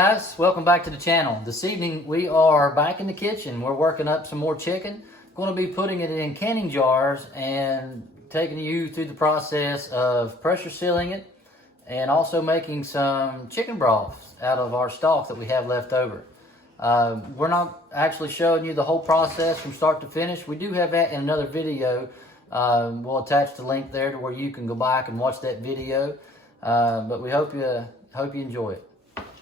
guys, welcome back to the channel. This evening we are back in the kitchen. We're working up some more chicken. Going to be putting it in canning jars and taking you through the process of pressure sealing it and also making some chicken broth out of our stock that we have left over. We're not actually showing you the whole process from start to finish. We do have that in another video. We'll attach the link there to where you can go back and watch that video. But we hope you enjoy it.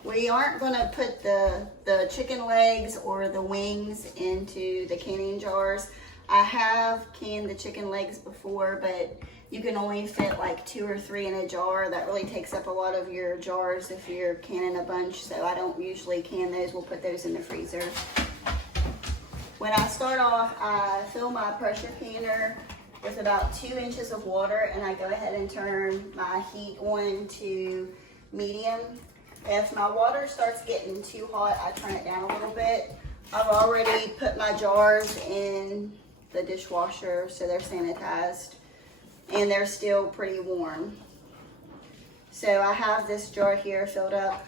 We aren't going to put the chicken legs or the wings into the canning jars. I have canned the chicken legs before, but you can only fit like 2 or 3 in a jar. That really takes up a lot of your jars if you're canning a bunch, so I don't usually can those. We'll put those in the freezer. When I start off, I fill my pressure canner with about 2 inches of water, and I go ahead and turn my heat on to medium. If my water starts getting too hot, I turn it down a little bit. I've already put my jars in the dishwasher, so they're sanitized, and they're still pretty warm. So I have this jar here filled up.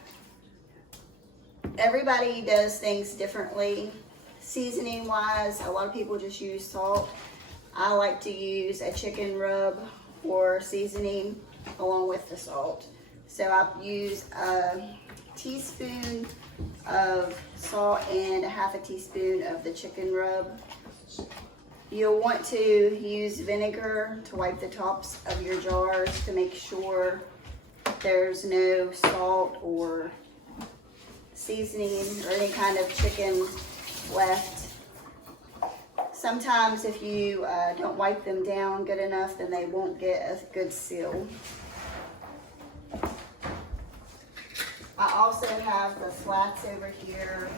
Everybody does things differently. Seasoning wise, a lot of people just use salt. I like to use a chicken rub or seasoning along with the salt. So I use a teaspoon of salt and a half a teaspoon of the chicken rub. You'll want to use vinegar to wipe the tops of your jars to make sure there's no salt or seasoning or any kind of chicken left. Sometimes if you don't wipe them down good enough, then they won't get a good seal. I also have the flats over here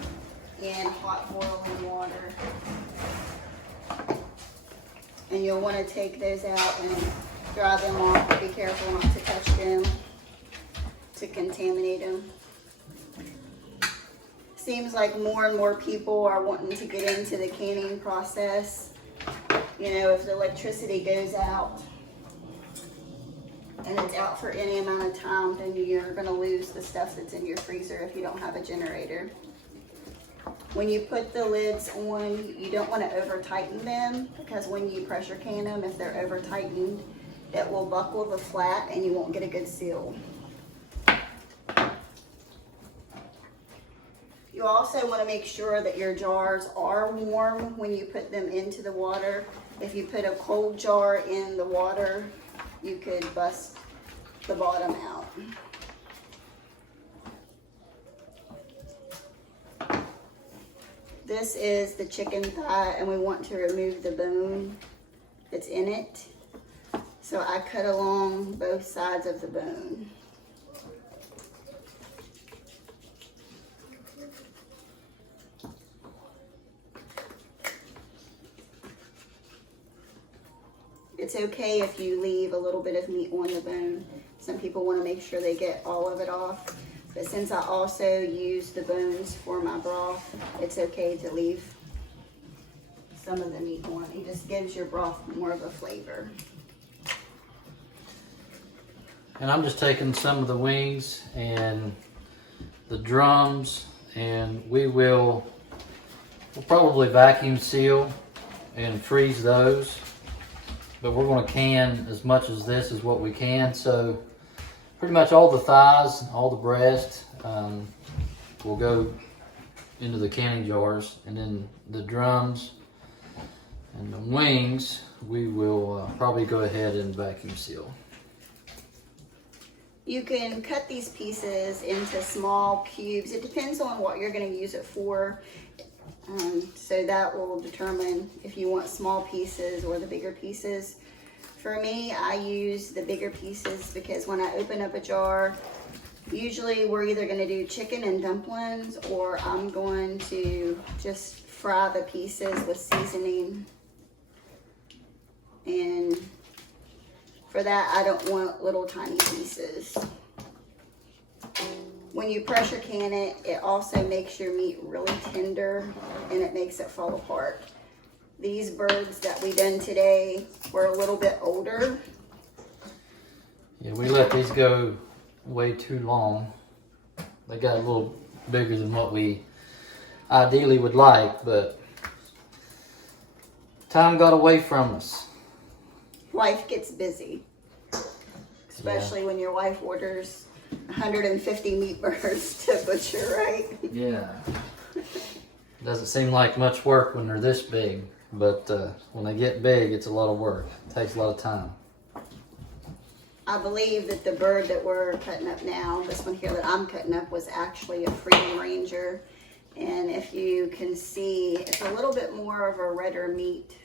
in hot boiling water. And you'll want to take those out and dry them off, but be careful not to touch them to contaminate them. Seems like more and more people are wanting to get into the canning process. You know, if the electricity goes out and it's out for any amount of time, then you're going to lose the stuff that's in your freezer if you don't have a generator. When you put the lids on, you don't want to over tighten them, because when you pressure can them, if they're over tightened, it will buckle the flat and you won't get a good seal. You also want to make sure that your jars are warm when you put them into the water. If you put a cold jar in the water, you could bust the bottom out. This is the chicken thigh, and we want to remove the bone that's in it. So I cut along both sides of the bone. It's okay if you leave a little bit of meat on the bone. Some people want to make sure they get all of it off. But since I also use the bones for my broth, it's okay to leave some of the meat on. It just gives your broth more of a flavor. And I'm just taking some of the wings and the drums, and we'll probably vacuum seal and freeze those. But we're going to can as much as this is what we can. So pretty much all the thighs, all the breast will go into the canning jars, and then the drums and the wings we will probably go ahead and vacuum seal. You can cut these pieces into small cubes. It depends on what you're going to use it for. So that will determine if you want small pieces or the bigger pieces. For me, I use the bigger pieces because when I open up a jar, usually we're either going to do chicken and dumplings, or I'm going to just fry the pieces with seasoning. And for that, I don't want little tiny pieces. When you pressure can it, it also makes your meat really tender and it makes it fall apart. These birds that we done today were a little bit older. Yeah, we let these go way too long. They got a little bigger than what we ideally would like, but time got away from us. Life gets busy, especially when your wife orders 150 meat birds to butcher, right? Yeah. Doesn't seem like much work when they're this big, but when they get big, it's a lot of work. It takes a lot of time. I believe that the bird that we're cutting up now, this one here that I'm cutting up, was actually a Freedom Ranger. And if you can see, it's a little bit more of a redder meat.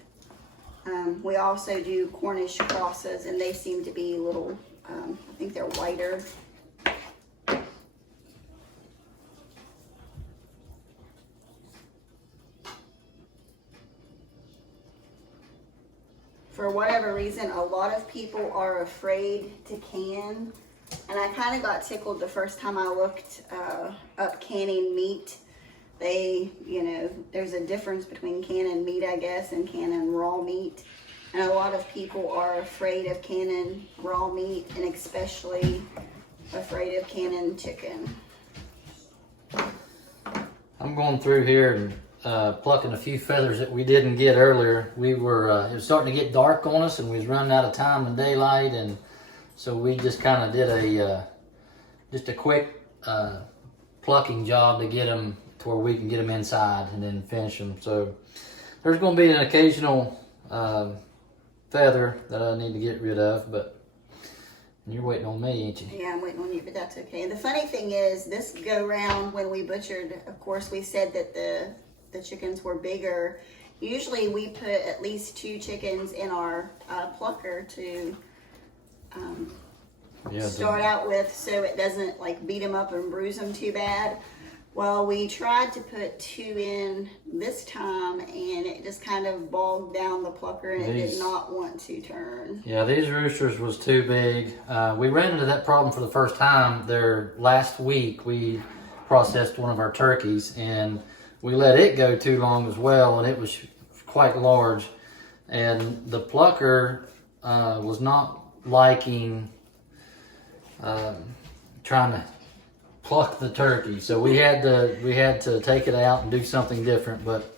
We also do Cornish crosses, and they seem to be little, I think they're whiter. For whatever reason, a lot of people are afraid to can. And I kind of got tickled the first time I looked up canning meat. There's a difference between canning meat, I guess, and canning raw meat. And a lot of people are afraid of canning raw meat, and especially afraid of canning chicken. I'm going through here and plucking a few feathers that we didn't get earlier. It was starting to get dark on us, and we was running out of time and daylight, and so we just kind of did a quick plucking job to get them to where we can get them inside and then finish them. So there's going to be an occasional feather that I need to get rid of, but you're waiting on me, ain't you? Yeah, I'm waiting on you, but that's okay. And the funny thing is, this go round when we butchered, of course, we said that the chickens were bigger. Usually we put at least 2 chickens in our plucker to start out with, so it doesn't like beat them up and bruise them too bad. Well, we tried to put 2 in this time, and it just kind of bogged down the plucker, and it did not want to turn. Yeah, these roosters was too big. We ran into that problem for the first time there last week. We processed one of our turkeys, and we let it go too long as well, and it was quite large. And the plucker was not liking trying to pluck the turkey, so we had to take it out and do something different. But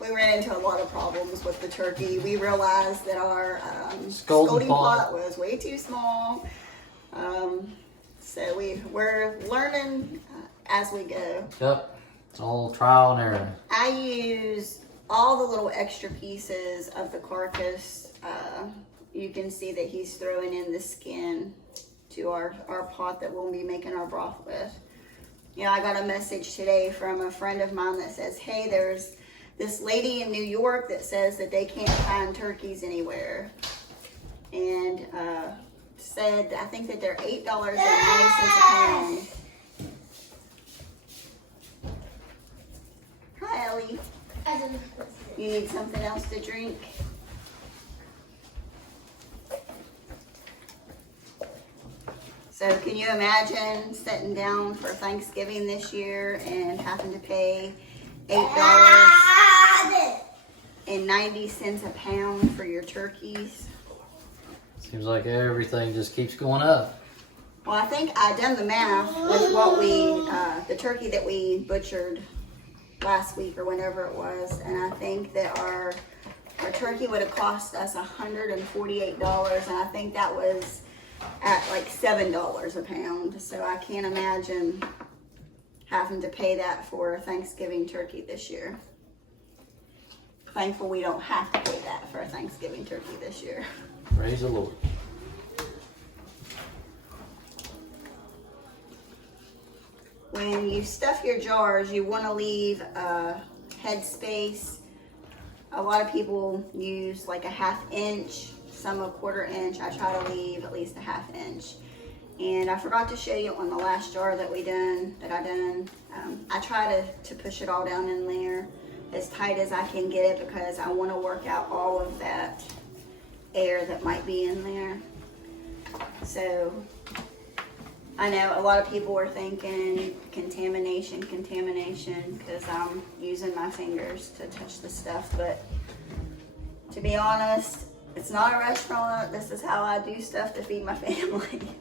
we ran into a lot of problems with the turkey. We realized that our scalding pot was way too small. So we're learning as we go. Yep, it's all trial and error. I use all the little extra pieces of the carcass. You can see that he's throwing in the skin to our pot that we'll be making our broth with. You know, I got a message today from a friend of mine that says, hey, there's this lady in New York that says that they can't find turkeys anywhere. And said, I think that they're $8.90 a pound. Hi, Ellie. You need something else to drink? So can you imagine sitting down for Thanksgiving this year and having to pay $8.90 a pound for your turkeys? Seems like everything just keeps going up. Well, I think I done the math with what the turkey that we butchered last week or whenever it was, and I think that our turkey would have cost us $148, and I think that was at like $7 a pound. So I can't imagine having to pay that for a Thanksgiving turkey this year. Thankful we don't have to pay that for a Thanksgiving turkey this year. Praise the Lord. When you stuff your jars, you want to leave head space. A lot of people use like a 1/2 inch, some 1/4 inch. I try to leave at least a 1/2 inch. And I forgot to show you on the last jar that I done. I try to push it all down in there as tight as I can get it, because I want to work out all of that air that might be in there. So I know a lot of people are thinking contamination, because I'm using my fingers to touch the stuff, but to be honest, it's not a restaurant. This is how I do stuff to feed my family.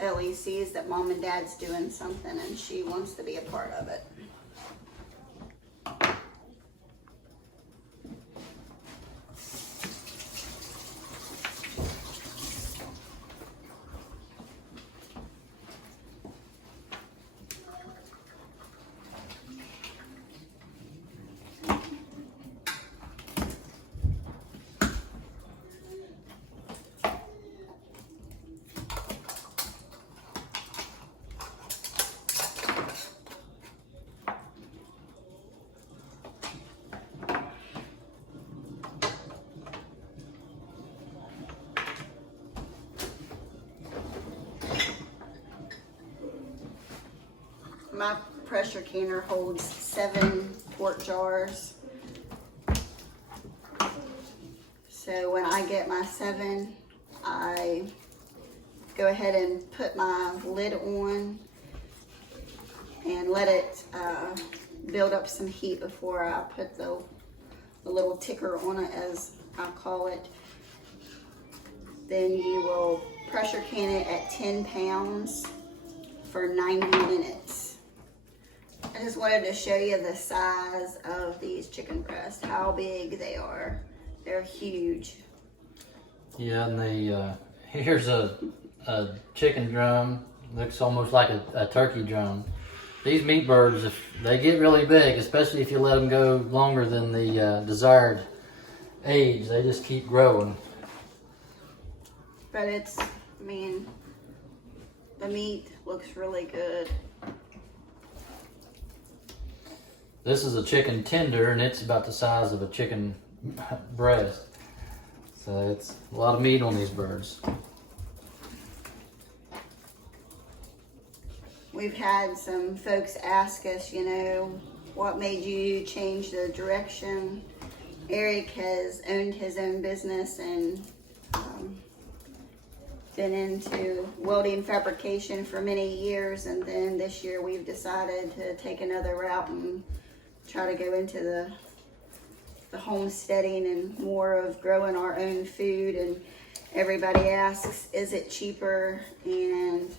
Ellie sees that mom and dad's doing something and she wants to be a part of it. My pressure canner holds 7 quart jars. So when I get my 7, I go ahead and put my lid on and let it build up some heat before I put the little ticker on it, as I call it. Then you will pressure can it at 10 pounds for 90 minutes. I just wanted to show you the size of these chicken breasts, how big they are. They're huge. Yeah, and here's a chicken drum. Looks almost like a turkey drum. These meat birds, if they get really big, especially if you let them go longer than the desired age, they just keep growing. But it's, I mean, the meat looks really good. This is a chicken tender, and it's about the size of a chicken breast. So it's a lot of meat on these birds. We've had some folks ask us, you know, what made you change the direction? Eric has owned his own business and been into welding fabrication for many years, and then this year we've decided to take another route and try to go into the homesteading and more of growing our own food. And everybody asks, is it cheaper? And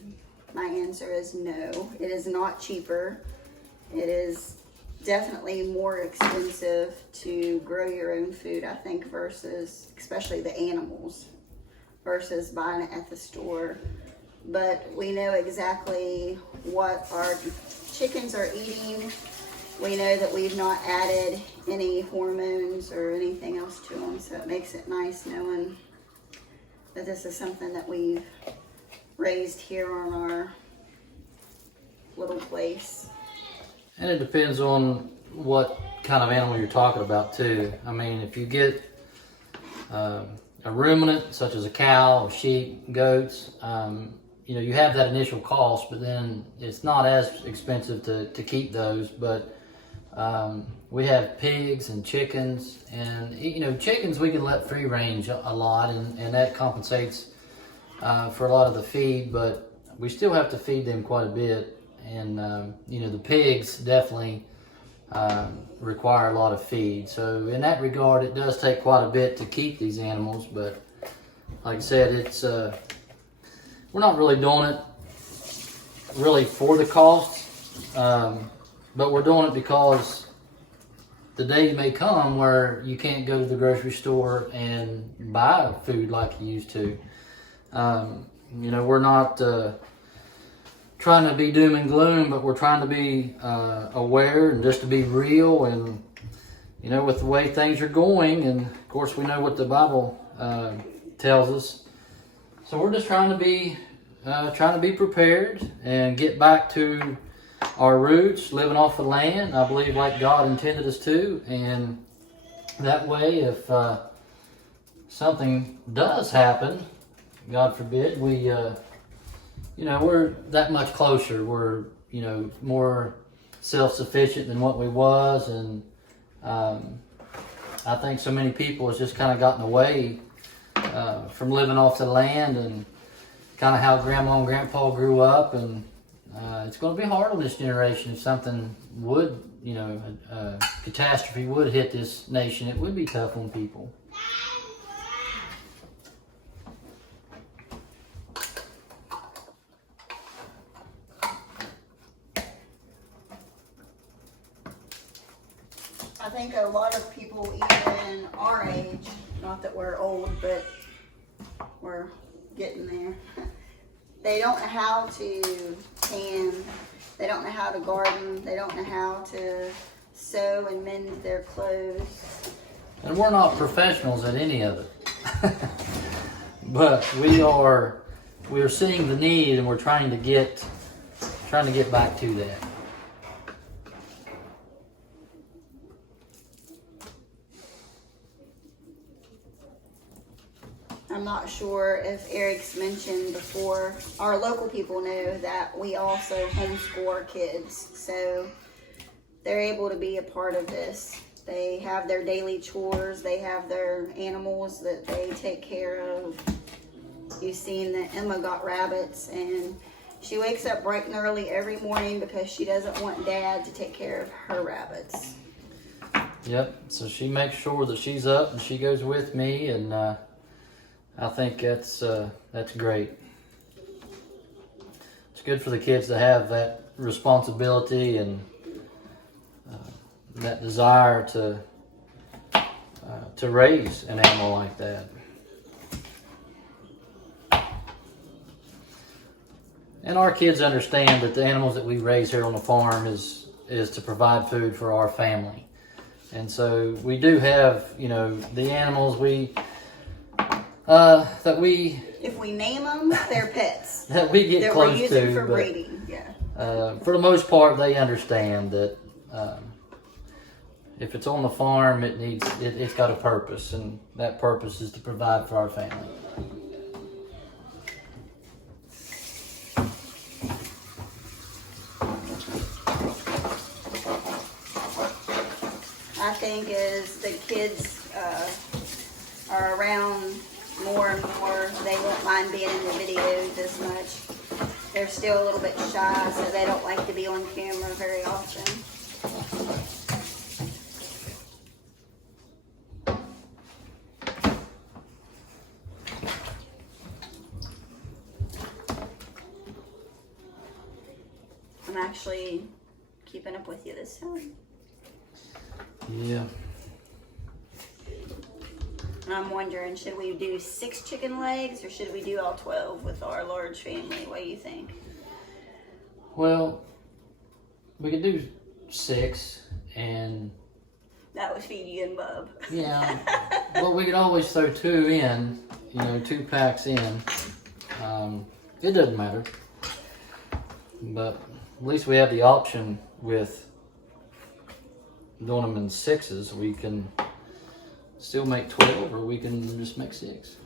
my answer is no, it is not cheaper. It is definitely more expensive to grow your own food, I think, versus, especially the animals, versus buying it at the store. But we know exactly what our chickens are eating. We know that we've not added any hormones or anything else to them, so it makes it nice knowing that this is something that we've raised here on our little place. And it depends on what kind of animal you're talking about too. I mean, if you get a ruminant such as a cow, sheep, goats, you know, you have that initial cost, but then it's not as expensive to keep those. But we have pigs and chickens, and you know, chickens we can let free range a lot, and that compensates for a lot of the feed, but we still have to feed them quite a bit. And you know, the pigs definitely require a lot of feed. So in that regard, it does take quite a bit to keep these animals. But like I said, it's we're not really doing it really for the cost, but we're doing it because the day may come where you can't go to the grocery store and buy food like you used to. You know, we're not trying to be doom and gloom, but we're trying to be aware and just to be real, and you know, with the way things are going, and of course we know what the Bible tells us. So we're just trying to be prepared and get back to our roots, living off the land, I believe, like God intended us to. And that way, if something does happen, God forbid, we you know, we're that much closer. We're, you know, more self-sufficient than what we was. And I think so many people has just kind of gotten away from living off the land and kind of how grandma and grandpa grew up. And it's going to be hard on this generation if something would, you know, catastrophe would hit this nation. It would be tough on people. people even our age, not that we're old, but we're getting there. They don't know how to tan, they don't know how to garden, they don't know how to sew and mend their clothes. And we're not professionals at any of it. But we are seeing the need, and we're trying to get back to that. I'm not sure if Eric's mentioned before, our local people know that we also homeschool our kids, so they're able to be a part of this. They have their daily chores, they have their animals that they take care of. You've seen that Emma got rabbits, and she wakes up bright and early every morning because she doesn't want Dad to take care of her rabbits. Yep, so she makes sure that she's up and she goes with me, and I think that's great. It's good for the kids to have that responsibility and that desire to raise an animal like that. And our kids understand that the animals that we raise here on the farm is to provide food for our family. And so we do have, the animals that we... If we name them, they're pets. that we get that close we're using to. for but, breeding, yeah. For the most part, they understand that if it's on the farm, it's got a purpose, and that purpose is to provide for our family. I think as the kids are around more and more, they won't mind being in the videos as much. They're still a little bit shy, so they don't like to be on camera very often. I'm actually keeping up with you this time. Yeah. And I'm wondering, should we do 6 chicken legs or should we do all 12 with our large family? What do you think? Well, we could do 6, and That would feed you and Bub. yeah, well, we could always throw 2 in, 2 packs in. It doesn't matter, but at least we have the option with doing them in 6s. We can still make 12, or we can just make 6.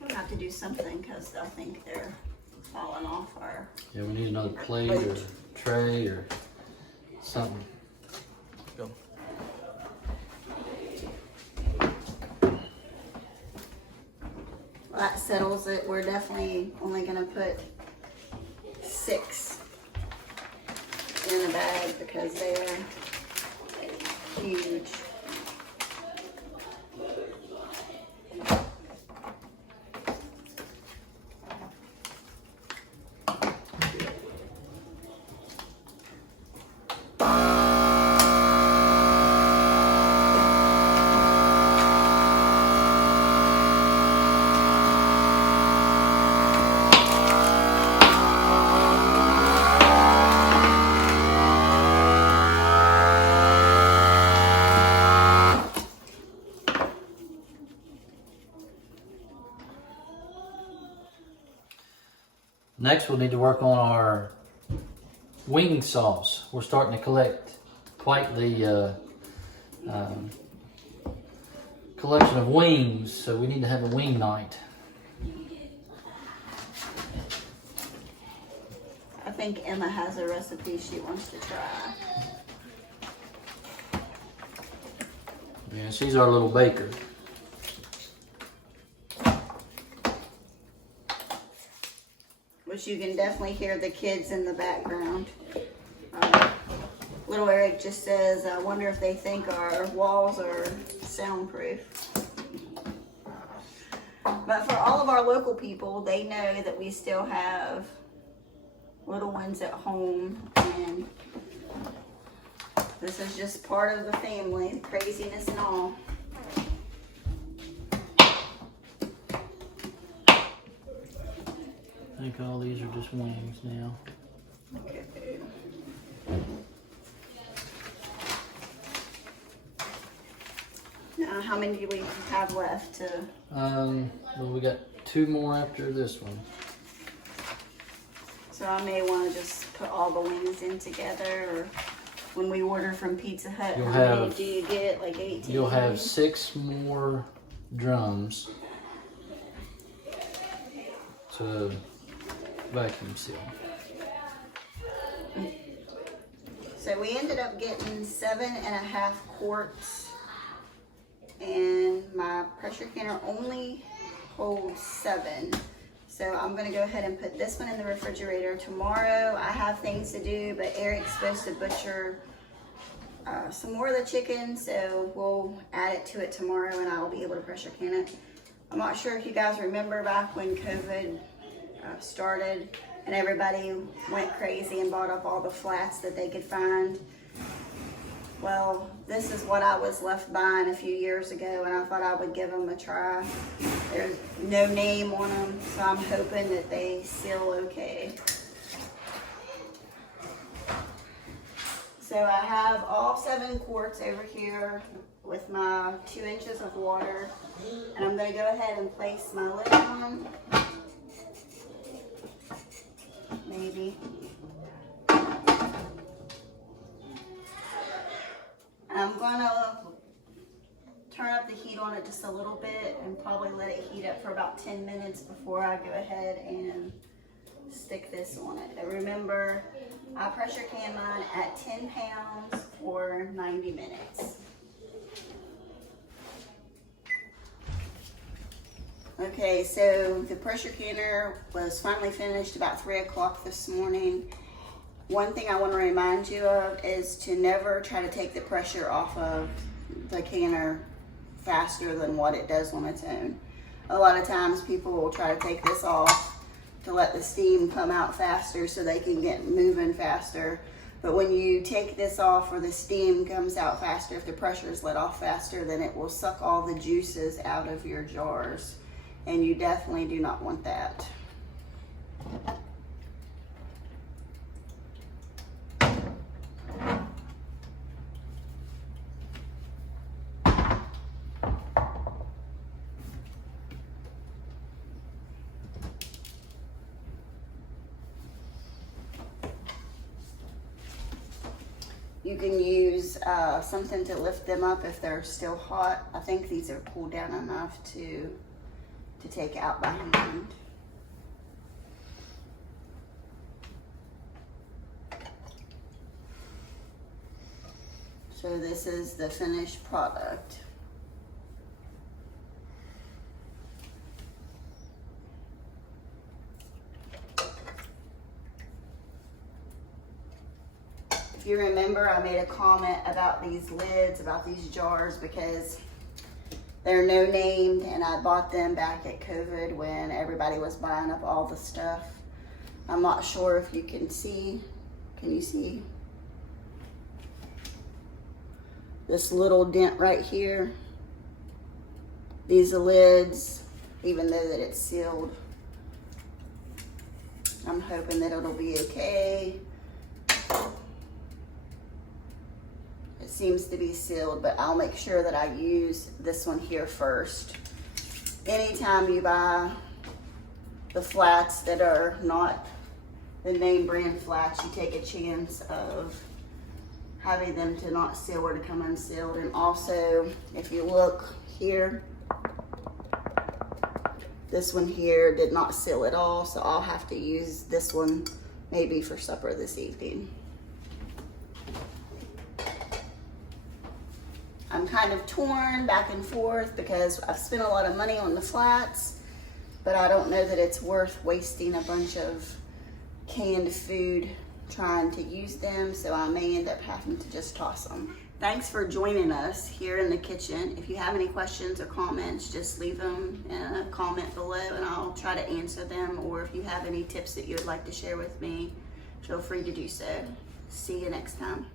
We'll have to do something because I think they're falling off our... Yeah, we need another plate or tray or something. Go. Well, that settles it. We're definitely only going to put 6 in the bag because they are huge. Next, we'll need to work on our wing sauce. We're starting to collect quite the collection of wings, so we need to have a wing night. I think Emma has a recipe she wants to try. Yeah, she's our little baker. Which you can definitely hear the kids in the background. Little Eric just says, I wonder if they think our walls are soundproof. But for all of our local people, they know that we still have little ones at home, and this is just part of the family, craziness and all. I think all these are just wings now. Okay. Now, how many do we have left to? Well, we got 2 more after this one. So I may want to just put all the wings in together, or when we order from Pizza Hut, You'll how many have- do you get? Like 18? You'll have 6 more drums to vacuum seal. So we ended up getting 7.5 quarts, and my pressure canner only holds 7. So I'm gonna go ahead and put this one in the refrigerator. Tomorrow I have things to do, but Eric's supposed to butcher some more of the chicken, so we'll add it to it tomorrow and I'll be able to pressure can it. I'm not sure if you guys remember back when COVID started and everybody went crazy and bought up all the flats that they could find. Well, this is what I was left buying a few years ago, and I thought I would give them a try. There's no name on them, so I'm hoping that they seal okay. So I have all 7 quarts over here with my 2 inches of water, and I'm gonna go ahead and place my lid on. Maybe. I'm gonna turn up the heat on it just a little bit and probably let it heat up for about 10 minutes before I go ahead and stick this on it. And remember, I pressure can mine at 10 pounds for 90 minutes. Okay, so the pressure canner was finally finished about 3 o'clock this morning. One thing I want to remind you of is to never try to take the pressure off of the canner faster than what it does on its own. A lot of times people will try to take this off to let the steam come out faster so they can get moving faster. But when you take this off or the steam comes out faster, if the pressure is let off faster, then it will suck all the juices out of your jars. And you definitely do not want that. You can use something to lift them up if they're still hot. I think these are cooled down enough to take out by hand. So this is the finished product. If you remember, I made a comment about these lids, about these jars, because they're no named, and I bought them back at COVID when everybody was buying up all the stuff. I'm not sure if you can see. Can you see? This little dent right here. These are lids, even though that it's sealed. I'm hoping that it'll be okay. It seems to be sealed, but I'll make sure that I use this one here first. Anytime you buy the flats that are not the name brand flats, you take a chance of having them to not seal or to come unsealed. And also, if you look here, this one here did not seal at all, so I'll have to use this one maybe for supper this evening. I'm kind of torn back and forth because I've spent a lot of money on the flats, but I don't know that it's worth wasting a bunch of canned food trying to use them, so I may end up having to just toss them. Thanks for joining us here in the kitchen. If you have any questions or comments, just leave them in a comment below and I'll try to answer them. Or if you have any tips that you would like to share with me, feel free to do so. See you next time.